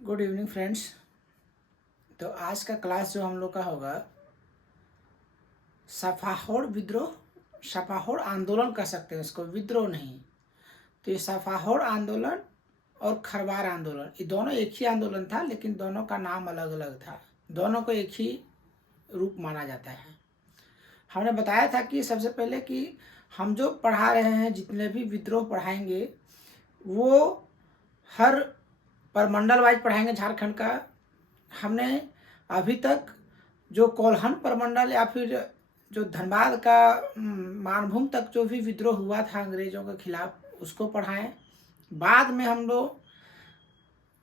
Good evening friends. तो आज का क्लास जो हम लोग का होगा सफाहोड़ विद्रोह, सफाहोड़ आंदोलन कह सकते हैं इसको, विद्रोह नहीं। तो ये सफाहोड़ आंदोलन और खरवार आंदोलन, ये दोनों एक ही आंदोलन था, लेकिन दोनों का नाम अलग अलग था। दोनों को एक ही रूप माना जाता है। हमने बताया था कि सबसे पहले कि हम जो पढ़ा रहे हैं, जितने भी विद्रोह पढ़ाएंगे वो हर परमंडल वाइज पढ़ाएंगे झारखंड का। हमने अभी तक जो कोल्हन प्रमंडल या फिर जो धनबाद का मानभूम तक जो भी विद्रोह हुआ था अंग्रेजों के खिलाफ उसको पढ़ाएं। बाद में हम लोग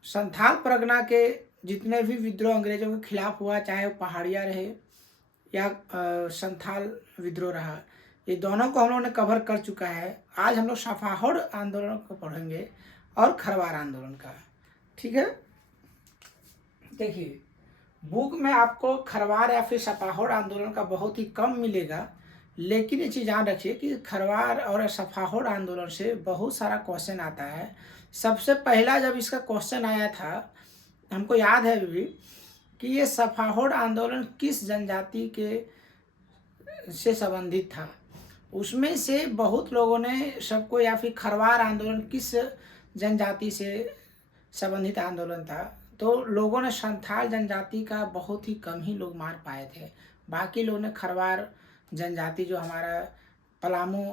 संथाल परगना के जितने भी विद्रोह अंग्रेजों के खिलाफ हुआ, चाहे वो पहाड़िया रहे या संथाल विद्रोह रहा, ये दोनों को हम लोगों ने कवर कर चुका है। आज हम लोग सफाहोड़ आंदोलन को पढ़ेंगे और खरवार आंदोलन का। ठीक है, देखिए बुक में आपको खरवार या फिर सफाहोड़ आंदोलन का बहुत ही कम मिलेगा, लेकिन ये चीज़ याद रखिए कि खरवार और सफाहोड़ आंदोलन से बहुत सारा क्वेश्चन आता है। सबसे पहला जब इसका क्वेश्चन आया था, हमको याद है अभी भी, कि ये सफाहोड़ आंदोलन किस जनजाति के से संबंधित था। उसमें से बहुत लोगों ने सबको, या फिर खरवार आंदोलन किस जनजाति से संबंधित आंदोलन था, तो लोगों ने संथाल जनजाति का बहुत ही कम ही लोग मार पाए थे। बाकी लोगों ने खरवार जनजाति जो हमारा पलामू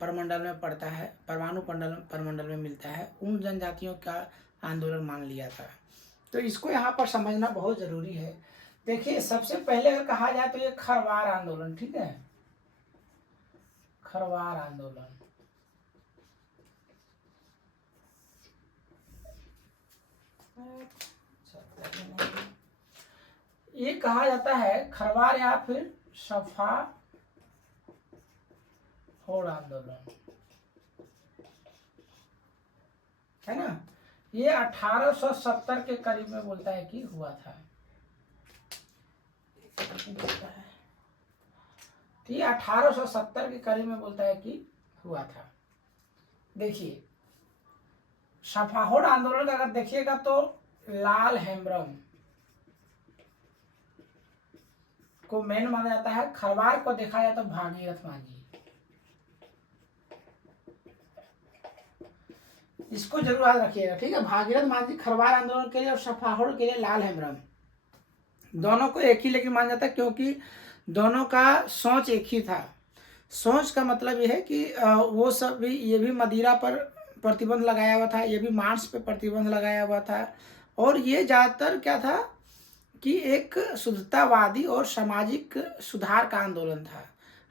प्रमंडल में पड़ता है, परमाणु प्रमंडल में मिलता है, उन जनजातियों का आंदोलन मान लिया था। तो इसको यहाँ पर समझना बहुत ज़रूरी है। देखिए सबसे पहले अगर कहा जाए तो ये खरवार आंदोलन, ठीक है, खरवार आंदोलन ये कहा जाता है खरवार या फिर सफाहोड़ आंदोलन, है ना। ये 1870 के करीब में बोलता है कि हुआ था। तो ये 1870 के करीब में बोलता है कि हुआ था। देखिए सफाहोड़ आंदोलन का अगर देखिएगा तो लाल हेम्ब्रम को मेन माना जाता है। खरवार को देखा जाए तो भागीरथ मांझी, इसको जरूर याद रखिएगा, ठीक है। भागीरथ मांझी खरवार आंदोलन के लिए और सफाहोड़ के लिए लाल हेम्ब्रम, दोनों को एक ही लेकिन माना जाता है, क्योंकि दोनों का सोच एक ही था। सोच का मतलब ये है कि वो सब भी, ये भी मदिरा पर प्रतिबंध लगाया हुआ था, ये भी मांस पे प्रतिबंध लगाया हुआ था, और ये ज़्यादातर क्या था कि एक शुद्धतावादी और सामाजिक सुधार का आंदोलन था,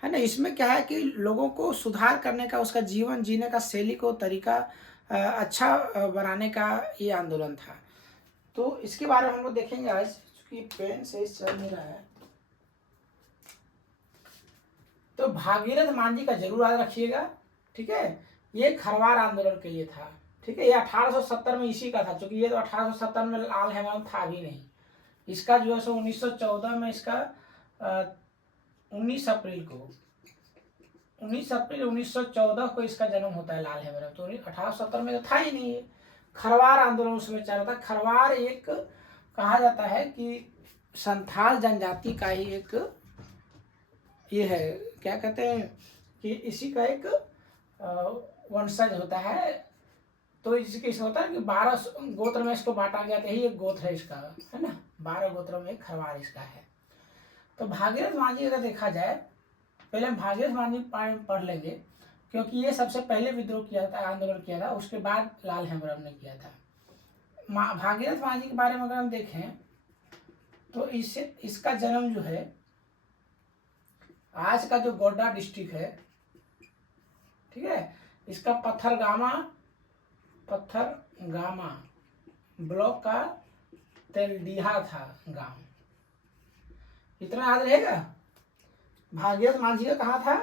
है ना। इसमें क्या है कि लोगों को सुधार करने का, उसका जीवन जीने का शैली को तरीका अच्छा बनाने का ये आंदोलन था। तो इसके बारे में हम लोग देखेंगे आज, चूंकि पेन से चल नहीं रहा है। तो भागीरथ मांझी का जरूर याद रखिएगा, ठीक है। ये खरवार आंदोलन के लिए था, ठीक है। ये 1870 में इसी का था, क्योंकि ये तो 1870 में लाल हेम्ब्रम था भी नहीं। इसका जो है सो 1914 में इसका 19 अप्रैल 1914 को इसका जन्म होता है लाल हेम्ब्रम। तो 1870 में तो था ही नहीं। खरवार आंदोलन उसमें चल रहा था। खरवार एक कहा जाता है कि संथाल जनजाति का ही एक ये है, क्या कहते हैं कि इसी का एक वंशज होता है। तो इसके होता है कि 12 गोत्र में इसको बांटा गया, यही एक गोत्र है इसका, है ना। 12 गोत्रों में खरवार इसका है। तो भागीरथ मांझी अगर देखा जाए, पहले हम भागीरथ मांझी पढ़ लेंगे, क्योंकि ये सबसे पहले विद्रोह किया था, आंदोलन किया था, उसके बाद लाल हेम्ब्रम ने किया था। भागीरथ मांझी के बारे में अगर हम देखें तो इसका जन्म जो है, आज का जो गोड्डा डिस्ट्रिक्ट है, ठीक है, इसका पत्थरगामा ब्लॉक का तेलडीहा था गांव। इतना याद रहेगा। भागीरथ मांझी का कहाँ था?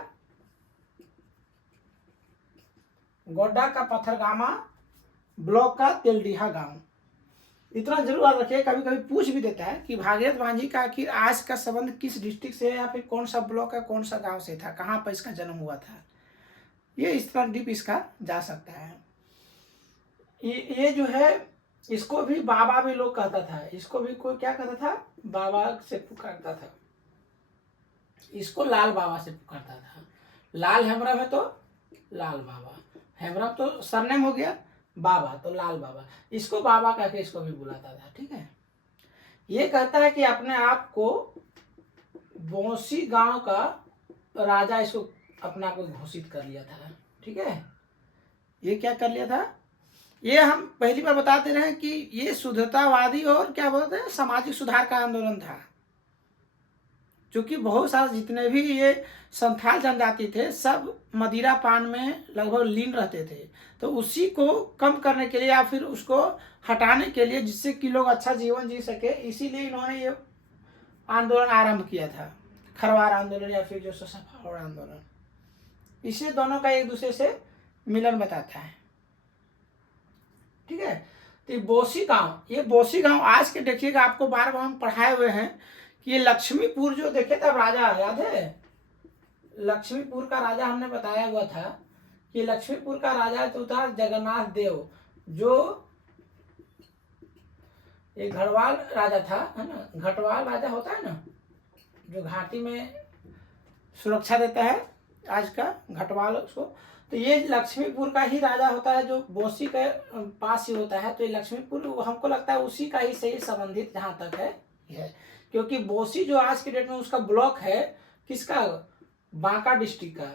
गोड्डा का पत्थरगामा ब्लॉक का तेलडीहा गांव। इतना जरूर याद रखिए। कभी कभी पूछ भी देता है कि भागीरथ मांझी का आखिर आज का संबंध किस डिस्ट्रिक्ट से है, या फिर कौन सा ब्लॉक का कौन सा गांव से था, कहाँ पर इसका जन्म हुआ था। ये इस तरह डीप इसका जा सकता है। ये जो है इसको भी बाबा भी लोग कहता था, इसको भी कोई क्या कहता था, बाबा से पुकारता था। इसको लाल बाबा से पुकारता था। लाल हेमरम है तो लाल बाबा, हेमरम तो सरनेम हो गया, बाबा तो लाल बाबा, इसको बाबा कह के इसको भी बुलाता था। ठीक है, ये कहता है कि अपने आप को बोसी गांव का राजा इसको अपना को घोषित कर लिया था। ठीक है, ये क्या कर लिया था, ये हम पहली बार बताते रहे कि ये शुद्धतावादी और क्या बोलते हैं सामाजिक सुधार का आंदोलन था। क्योंकि बहुत सारे जितने भी ये संथाल जनजाति थे सब मदिरा पान में लगभग लीन रहते थे, तो उसी को कम करने के लिए या फिर उसको हटाने के लिए जिससे कि लोग अच्छा जीवन जी सके, इसीलिए इन्होंने ये आंदोलन आरंभ किया था, खरवार आंदोलन या फिर जो सफाहोड़ आंदोलन। इससे दोनों का एक दूसरे से मिलन बताता है। ठीक है, तो ये बोसी गांव आज के देखिएगा, आपको बार बार हम पढ़ाए हुए हैं कि ये लक्ष्मीपुर जो देखे तब राजा याद है, लक्ष्मीपुर का राजा हमने बताया हुआ था कि लक्ष्मीपुर का राजा तो था जगन्नाथ देव, जो एक घड़वाल राजा था, है ना, घटवाल राजा होता है ना जो घाटी में सुरक्षा देता है, आज का घटवाल उसको, तो ये लक्ष्मीपुर का ही राजा होता है जो बोसी के पास ही होता है। तो ये लक्ष्मीपुर हमको लगता है उसी का ही सही संबंधित जहाँ तक है, क्योंकि बोसी जो आज के डेट में उसका ब्लॉक है किसका, बांका डिस्ट्रिक्ट का।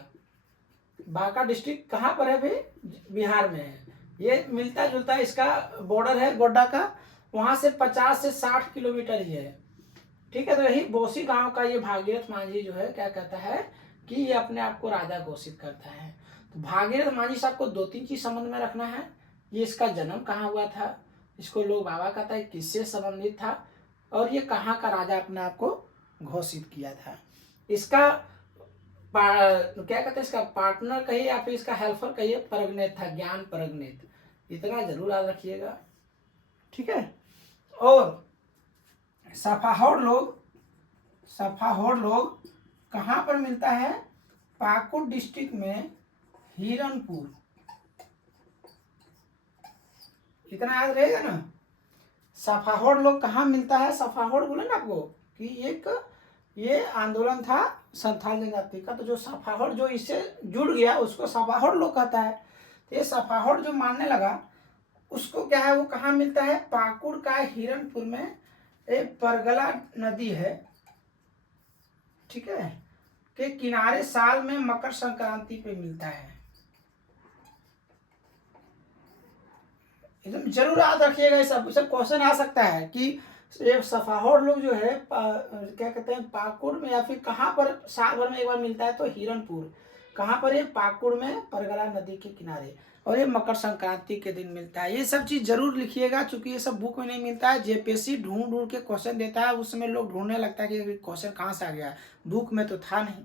बांका डिस्ट्रिक्ट कहाँ पर है भाई, बिहार में है। ये मिलता जुलता इसका बॉर्डर है गोड्डा का, वहां से 50 से 60 किलोमीटर ही है। ठीक है, तो यही बोसी गांव का ये भागीरथ मांझी जो है क्या कहता है कि ये अपने आप को राजा घोषित करता है। तो भागीरथ मांझी साहब को 2-3 चीज संबंध में रखना है, ये इसका जन्म कहाँ हुआ था, इसको लोग बाबा कहता है किससे संबंधित था, और ये कहाँ का राजा अपने आप को घोषित किया था। इसका क्या कहते हैं, इसका पार्टनर कहिए या फिर इसका हेल्पर कहिए, परगनेत था, ज्ञान परगनेत, इतना जरूर याद रखिएगा। ठीक है, और सफाहोड़ लोग कहाँ पर मिलता है, पाकुड़ डिस्ट्रिक्ट में हिरनपुर, इतना याद रहेगा ना। सफाहोड़ लोग कहाँ मिलता है, सफाहोड़ बोले ना आपको कि एक ये आंदोलन था संथाल जनजाति का, तो जो सफाहोड़ जो इससे जुड़ गया उसको सफाहोड़ लोग कहता है। तो ये सफाहोड़ जो मानने लगा उसको क्या है, वो कहाँ मिलता है, पाकुड़ का हिरनपुर में एक परगला नदी है, ठीक है, के किनारे साल में मकर संक्रांति पे मिलता है। एकदम जरूर याद रखिएगा, ये सब क्वेश्चन आ सकता है कि ये सफाहोड़ लोग जो है क्या कहते हैं पाकुड़ में या फिर कहाँ पर साल भर में एक बार मिलता है, तो हिरनपुर कहाँ पर है, पाकुड़ में परगला नदी के किनारे, और ये मकर संक्रांति के दिन मिलता है। ये सब चीज जरूर लिखिएगा, क्योंकि ये सब बुक में नहीं मिलता है, जेपीएससी ढूंढ के क्वेश्चन देता है, उस समय लोग ढूंढने लगता है कि क्वेश्चन कहाँ से आ गया, बुक में तो था नहीं।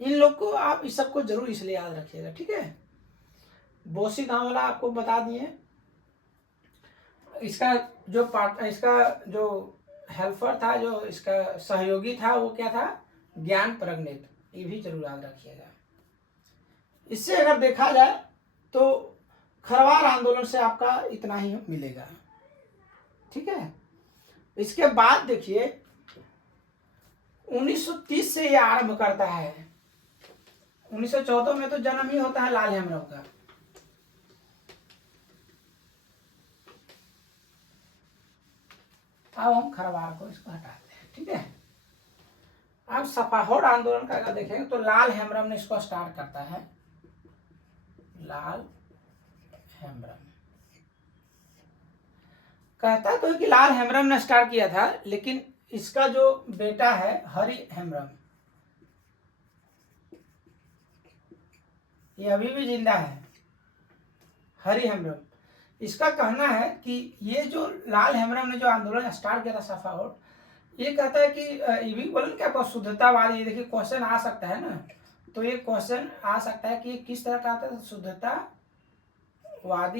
इन लोग को आप इस सबको जरूर इसलिए याद रखिएगा। ठीक है, बोसी गांव वाला आपको बता दिए, इसका जो हेल्पर था, जो इसका सहयोगी था, वो क्या था, ज्ञान परगनेत, ये भी जरूर याद रखिएगा। इससे अगर देखा जाए तो खरवार आंदोलन से आपका इतना ही मिलेगा। ठीक है, इसके बाद देखिए 1930 से ये आरंभ करता है, 1914 में तो जन्म ही होता है लाल हेमरम का। अब हम खरवार को इसको हटाते हैं। ठीक है, अब सफाहोड़ आंदोलन का अगर देखेंगे तो लाल हेमरम ने इसको स्टार्ट करता है, लाल हेमरम कहता तो है कि लाल हेमरम ने स्टार्ट किया था, लेकिन इसका जो बेटा है हरि हेमरम, ये अभी भी जिंदा है, हरि हेमरम, इसका कहना है कि ये जो लाल हेमरम ने जो आंदोलन स्टार्ट किया था सफाहोड़, ये कहता है कि ये भी बोले क्या शुद्धतावादी, ये देखिए क्वेश्चन आ सकता है ना, तो ये क्वेश्चन आ सकता है कि ये किस तरह का आता है, शुद्धतावादी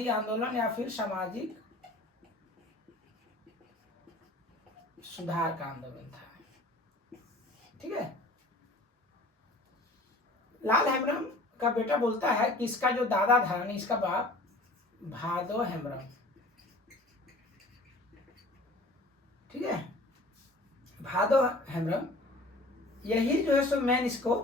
आंदोलन या फिर सामाजिक सुधार का आंदोलन था। ठीक है, लाल हेमरम का बेटा बोलता है कि इसका जो दादा था, इसका बाप भादो हेमरम, ठीक है। भादो हेम्ब्रम यही जो है सो मैन इसको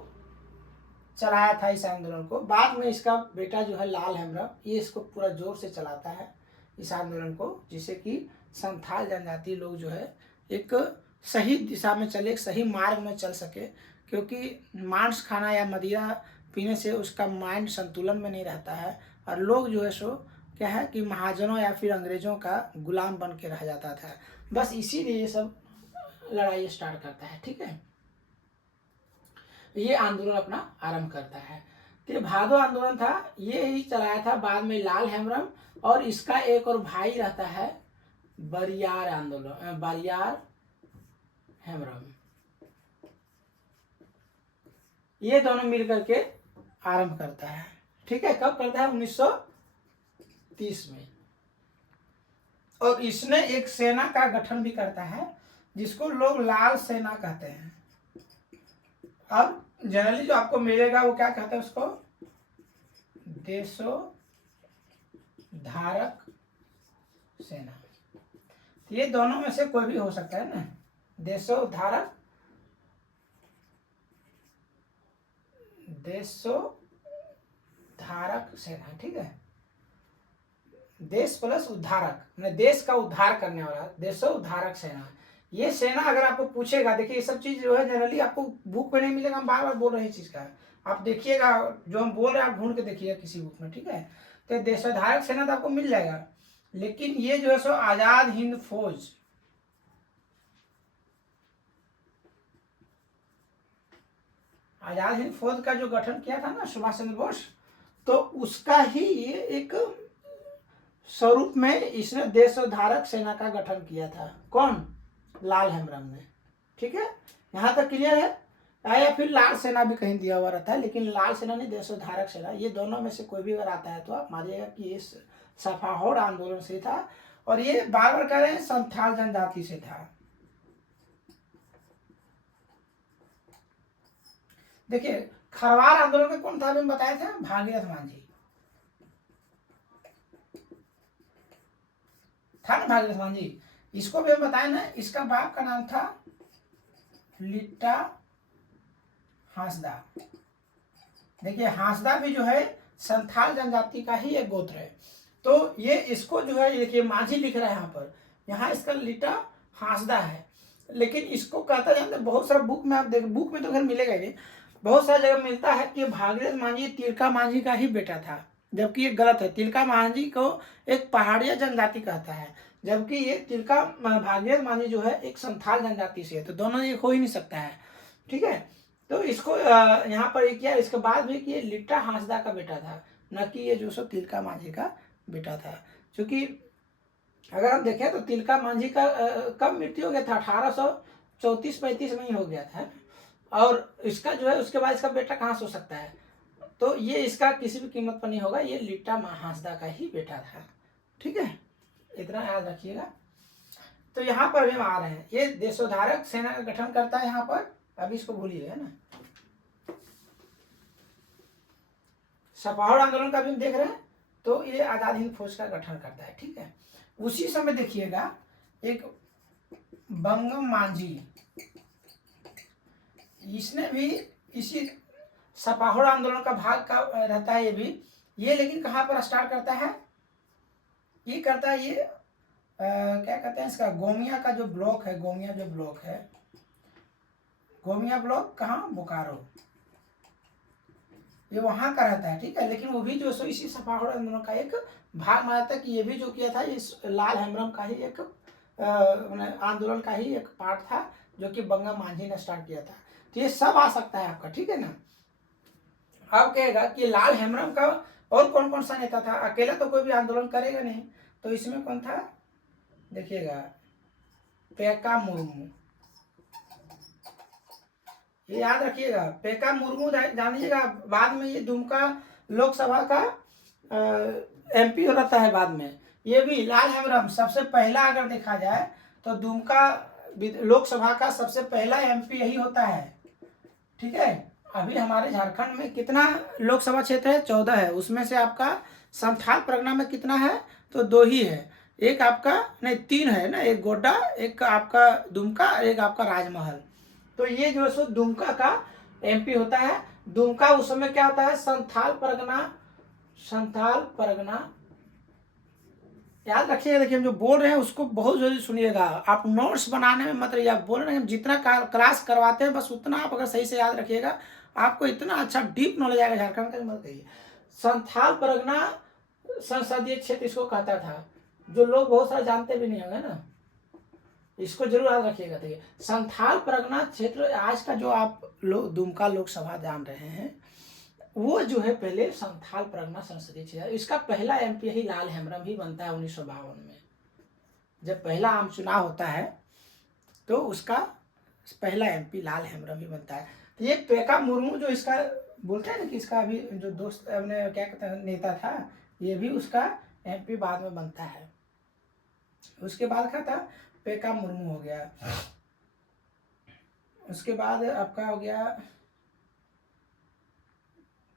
चलाया था इस आंदोलन को। बाद में इसका बेटा जो है लाल हेम्ब्रम, ये इसको पूरा जोर से चलाता है इस आंदोलन को, जिससे कि संथाल जनजाति लोग जो है एक सही दिशा में चले, एक सही मार्ग में चल सके। क्योंकि मांस खाना या मदिरा पीने से उसका माइंड संतुलन में नहीं रहता है, और लोग जो है सो क्या है कि महाजनों या फिर अंग्रेजों का गुलाम बन के रह जाता था। बस इसीलिए ये सब लड़ाई स्टार्ट करता है, ठीक है। ये आंदोलन अपना आरंभ करता है। तो भादो आंदोलन था, ये ही चलाया था बाद में लाल हेम्ब्रम, और इसका एक और भाई रहता है बरियार आंदोलन, बरियार हेम्ब्रम। ये दोनों मिलकर के आरंभ करता है, ठीक है। कब करता है? 1930 में। और इसने एक सेना का गठन भी करता है जिसको लोग लाल सेना कहते हैं। अब जनरली जो आपको मिलेगा वो क्या कहते हैं उसको? देशोद्धारक सेना। ये दोनों में से कोई भी हो सकता है ना, देशोद्धारक सेना, ठीक है। देश प्लस उद्धारक, मैंने देश का उद्धार करने वाला, देशोद्धारक सेना। ये सेना अगर आपको पूछेगा, देखिए ये सब चीज जो है जनरली आपको बुक में नहीं मिलेगा, हम बार बार बोल रहे हैं इस चीज का, आप देखिएगा जो हम बोल रहे हैं आप ढूंढ के देखिएगा किसी बुक में, ठीक है। तो देशोद्धारक सेना तो आपको मिल जाएगा, लेकिन ये जो है सो आजाद हिंद फौज, आजाद हिंद फौज का जो गठन किया था ना सुभाष चंद्र बोस, तो उसका ही ये एक स्वरूप में इसने देशोद्धारक सेना का गठन किया था। कौन? लाल हेम्ब्रम ने, ठीक है। यहाँ तक क्लियर है? या फिर लाल सेना भी कहीं दिया हुआ रहता है, लेकिन लाल सेना नहीं, देशोद्धारक सेना। ये दोनों में से कोई भी अगर आता है तो आप मानिएगा कि ये सफाहोर आंदोलन से था, और ये बार बार कह रहे हैं संथाल जनजाति से था। देखिए खरवार आंदोलन में कौन था अभी बताए थे? भागीरथ मांझी था ना, भागीरथ मांझी। इसको भी हम बताए ना, इसका बाप का नाम था लिट्टा हांसदा। देखिए हांसदा भी जो है संथाल जनजाति का ही एक गोत्र है। तो ये इसको जो है देखिए मांझी लिख रहा है यहाँ पर, यहाँ इसका लिट्टा हांसदा है, लेकिन इसको कहता जानते बहुत सारा बुक में आप देख, बुक में तो घर मिलेगा ही, बहुत सारी जगह मिलता है कि भागीरथ मांझी तिलका मांझी का ही बेटा था, जबकि ये गलत है। तिलका मांझी को एक पहाड़िया जनजाति कहता है, जबकि ये तिलका भागीरथ मांझी जो है एक संथाल जनजाति से है, तो दोनों एक हो ही नहीं सकता है, ठीक है। तो इसको यहाँ पर एक किया, इसके बाद भी कि ये लिट्टा हांसदा का बेटा था, न कि ये जो सो तिलका मांझी का बेटा था। क्योंकि अगर हम देखें तो तिलका मांझी का कब मृत्यु हो गया था? 1834-35 में ही हो गया था, और इसका जो है उसके बाद इसका बेटा कहाँ से हो सकता है? तो ये इसका किसी भी कीमत पर नहीं होगा, ये लिट्टा हांसदा का ही बेटा था, ठीक है। इतना याद रखिएगा। तो यहाँ पर भी हम आ रहे हैं, ये देशोद्धारक सेना का गठन करता है यहाँ पर, अभी इसको भूलिए, है ना। सपाहोर आंदोलन का भी हम देख रहे हैं, तो ये आजाद हिंद फौज का गठन करता है, ठीक है। उसी समय देखिएगा एक बंगम मांझी, इसने भी इसी सपाहोर आंदोलन का भाग का रहता है ये भी। ये लेकिन कहाँ पर स्टार्ट करता है? ये करता है ये क्या कहते हैं इसका, गोमिया का जो ब्लॉक है, गोमिया जो ब्लॉक है, गोमिया ब्लॉक कहाँ? बोकारो, ये वहां का रहता है, ठीक है। लेकिन वो भी जो सो इसी सपाहोर आंदोलन का एक भाग मानता है कि ये भी जो किया था इस लाल हेम्ब्रम का ही एक आंदोलन का ही एक पार्ट था, जो कि बंगम मांझी ने स्टार्ट किया था। तो ये सब आ सकता है आपका, ठीक है ना। अब कहेगा कि लाल हेम्ब्रम का और कौन कौन सा नेता था? अकेला तो कोई भी आंदोलन करेगा नहीं, तो इसमें कौन था? देखिएगा पेका मुर्मू, ये याद रखिएगा, पेका मुर्मू जानिएगा। बाद में ये दुमका लोकसभा का MP हो रहता है बाद में। ये भी लाल हेम्ब्रम सबसे पहला अगर देखा जाए तो दुमका लोकसभा का सबसे पहला MP यही होता है, ठीक है। अभी हमारे झारखंड में कितना लोकसभा क्षेत्र है? 14 है, उसमें से आपका संथाल परगना में कितना है? तो 2 ही है। एक आपका नहीं 3 है ना, एक गोड्डा, एक आपका दुमका और एक आपका राजमहल। तो ये जो है सो दुमका का एमपी होता है। दुमका उस समय क्या होता है, संथाल परगना, संथाल परगना। याद रखिएगा, देखिए हम जो बोल रहे हैं उसको बहुत जरूरी सुनिएगा। आप नोट्स बनाने में मत रहिए, आप बोल रहे हैं हम जितना क्लास करवाते हैं बस उतना आप अगर सही से याद रखिएगा, आपको इतना अच्छा डीप नॉलेज आएगा झारखंड का, मत कहिए। संथाल परगना संसदीय क्षेत्र इसको कहता था, जो लोग बहुत सारा जानते भी नहीं होंगे ना, इसको जरूर याद रखिएगा। देखिए संथाल परगना क्षेत्र, आज का जो आप दुमका लोकसभा जान रहे हैं, वो जो है पहले संथाल परगना संसदीय क्षेत्र। इसका पहला एमपी ही लाल हेम्ब्रम ही बनता है 1952 में। जब पहला आम चुनाव होता है तो उसका पहला एमपी लाल हेम्ब्रम ही बनता है। तो ये पेका मुर्मू जो इसका बोलते हैं ना कि इसका अभी जो दोस्त अपने क्या कहते हैं नेता था, ये भी उसका एमपी बाद में बनता है। उसके बाद क्या था, पेका मुर्मू हो गया। उसके बाद आपका हो गया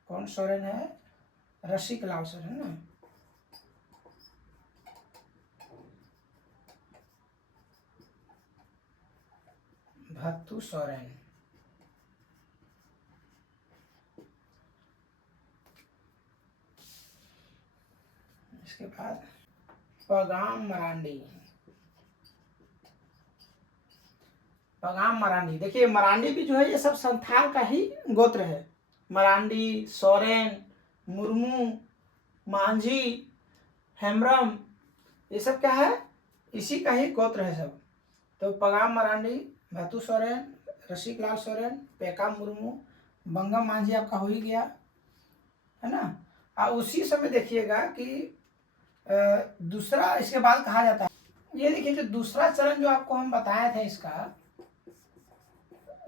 कौन सोरेन है, रसिक लाल सोरेन ना, भत्तू सोरेन। इसके बाद पगाम मरांडी, पगाम मरांडी। देखिए मरांडी भी जो है ये सब संथाल का ही गोत्र है। मरांडी, सोरेन, मुर्मू, मांझी, हेम्ब्रम, ये सब क्या है, इसी का ही गोत्र है सब। तो पगाम मरांडी, भत्तू सोरेन, रसिक लाल सोरेन, पेका मुर्मू, बंगम मांझी आपका हो ही गया है ना। और उसी समय देखिएगा कि दूसरा इसके बाद कहा जाता है, ये देखिए जो दूसरा चरण जो आपको हम बताया था, इसका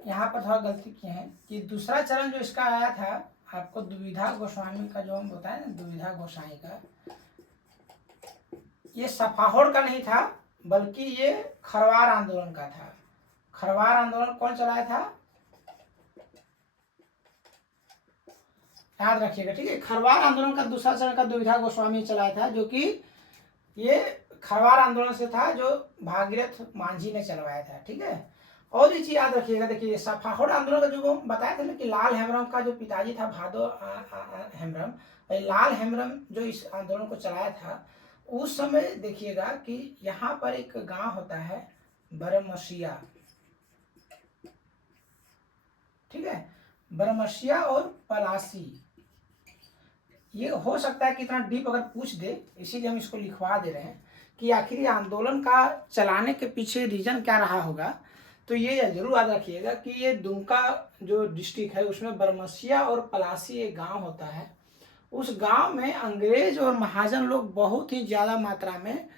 यहाँ पर थोड़ा गलती किए हैं कि दूसरा चरण जो इसका आया था आपको, दुविधा गोस्वामी का, जो हम बताए ना दुविधा गोसाई का, ये सफाहोड़ का नहीं था बल्कि ये खरवार आंदोलन का था। खरवार आंदोलन कौन चलाया था, याद रखिएगा, ठीक है। खरवार आंदोलन का दूसरा चरण का दुविधा गोस्वामी चलाया था, जो कि ये खरवार आंदोलन से था जो भागीरथ मांझी ने चलवाया था, ठीक है। और ये चीज याद रखिएगा, देखिए सफाहोड़ आंदोलन का जो बताया था ना कि लाल हेम्ब्रम का जो पिताजी था भादो हेम्ब्रम, लाल हेम्ब्रम जो इस आंदोलन को चलाया था, उस समय देखिएगा कि यहाँ पर एक गांव होता है बरमसिया, ठीक है, बरमसिया और पलासी। ये हो सकता है कि इतना डीप अगर पूछ दे, इसीलिए हम इसको लिखवा दे रहे हैं कि आखिर आंदोलन का चलाने के पीछे रीजन क्या रहा होगा। तो ये जरूर याद रखिएगा कि ये दुमका जो डिस्ट्रिक्ट है उसमें बरमसिया और पलासी एक गांव होता है। उस गांव में अंग्रेज और महाजन लोग बहुत ही ज़्यादा मात्रा में,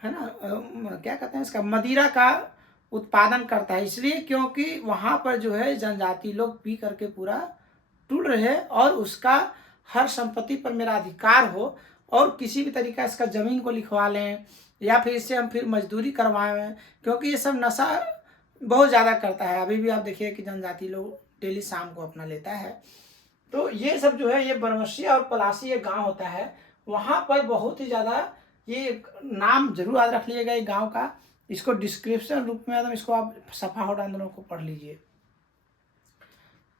है ना, क्या कहते हैं इसका, मदिरा का उत्पादन करता है। इसलिए क्योंकि वहाँ पर जो है जनजाति लोग पी करके पूरा टूट रहे, और उसका हर संपत्ति पर मेरा अधिकार हो, और किसी भी तरीका इसका ज़मीन को लिखवा लें या फिर इससे हम फिर मजदूरी करवाएं, क्योंकि ये सब नशा बहुत ज़्यादा करता है। अभी भी आप देखिए कि जनजाति लोग डेली शाम को अपना लेता है। तो ये सब जो है, ये बरमसिया और पलासी एक गांव होता है, वहाँ पर बहुत ही ज़्यादा, ये नाम जरूर याद रख लीजिएगा ये गांव का। इसको डिस्क्रिप्शन रूप में एकदम इसको आप सफाहोड़ आंदोलन को पढ़ लीजिए।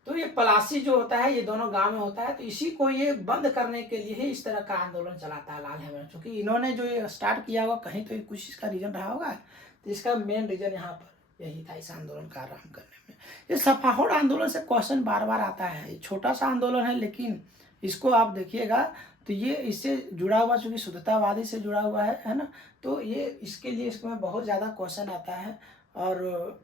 तो ये पलासी जो होता है ये दोनों गांव में होता है। तो इसी को ये बंद करने के लिए ही इस तरह का आंदोलन चलाता है लाल हेम्ब्रम, क्योंकि इन्होंने जो ये स्टार्ट किया होगा कहीं तो कुछ इसका रीजन रहा होगा। तो इसका मेन रीजन यहाँ पर यही था, इस आंदोलन का आरंभ करने में। ये सफाहोड़ आंदोलन से क्वेश्चन बार बार आता है। ये छोटा सा आंदोलन है, लेकिन इसको आप देखिएगा तो ये इससे जुड़ा हुआ, चूंकि शुद्धतावादी से जुड़ा हुआ है ना, तो ये इसके लिए इसमें बहुत ज़्यादा क्वेश्चन आता है, और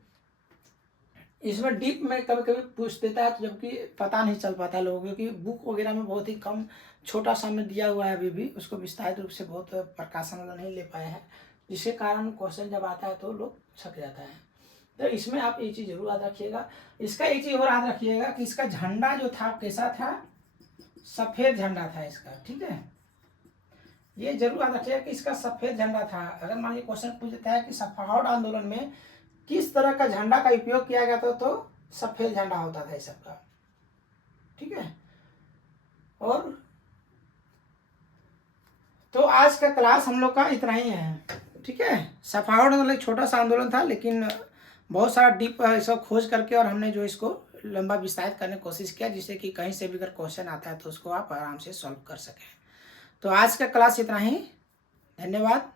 इसमें डीप में कभी कभी पूछ देता है, तो जबकि पता नहीं चल पाता है लोगों को, क्योंकि बुक वगैरह में बहुत ही कम छोटा सा में दिया हुआ है, अभी भी उसको विस्तारित रूप से बहुत प्रकाशन वाला नहीं ले पाया है, जिसके कारण क्वेश्चन जब आता है तो लोग छक जाता है। तो इसमें आप एक चीज़ जरूर याद रखिएगा। इसका एक चीज़ और याद रखिएगा कि इसका झंडा जो था कैसा था, सफ़ेद झंडा था इसका, ठीक है। ये जरूर याद रखिएगा कि इसका सफ़ेद झंडा था। अगर मान लीजिए क्वेश्चन पूछ देता है कि सफाहोड़ आंदोलन में किस तरह का झंडा का उपयोग किया गया था, तो सफ़ेद झंडा होता था इस सबका, ठीक है। और तो आज का क्लास हम लोग का इतना ही है, ठीक है। सफावड़ आंदोलन एक छोटा सा आंदोलन था, लेकिन बहुत सारा डीप इसको खोज करके और हमने जो इसको लंबा विस्तारित करने की कोशिश किया, जिससे कि कहीं से भी अगर क्वेश्चन आता है तो उसको आप आराम से सॉल्व कर सकें। तो आज का क्लास इतना ही, धन्यवाद।